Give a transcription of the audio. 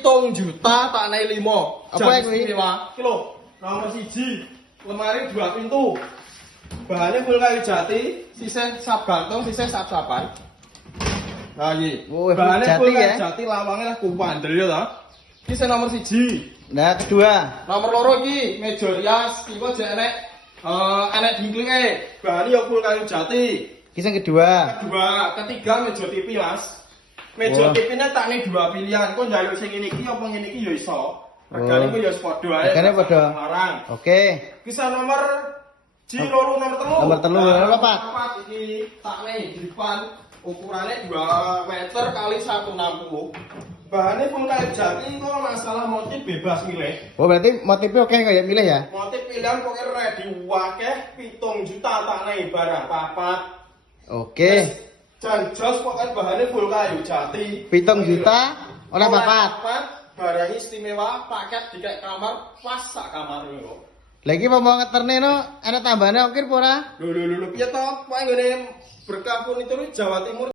7 juta tak naik 5. Apa yang ini? Kilo nomor 1. Lemari 2 pintu. Bahannya full kayu jati, sisih sap gantung, sisih sap sapan. Nah iki. Bahannya full kayu jati, lawangnya lah kumpandel ya toh. Iki sing nomor 1. Nah, kedua. Nomor loro iki meja rias, iki jek enek dingklinge. Bahannya ya full kayu jati. Iki sing kedua. Ketiga meja TV, Mas. Meja TV-ne tak nih 2 pilihan. Kok njaluk sing ngene iki apa ngene iki ya iso. Regane ku ya padha ae. Regane padha. Oke. Kisah nomor loro nomor 3. Nomor 3 nomor 4 iki tak nih di depan ukurannya 2 meter kali 160. Bahannya full kayu jati kok masalah motif bebas milih. Oh, berarti motifnya oke kayak milih ya? Motif pilihan pokoknya ready wakeh 7 juta tak nih barang papat. Oke. Jan jos pokoknya bahannya full kayu jati. 7 juta oleh papat. Barang istimewa paket di kamar pas sak kamar lho. Lagi mau ngeterne no, ada tambahannya oke ora? Lho piye to? Pokoke ngene berkah furnitur Jawa Timur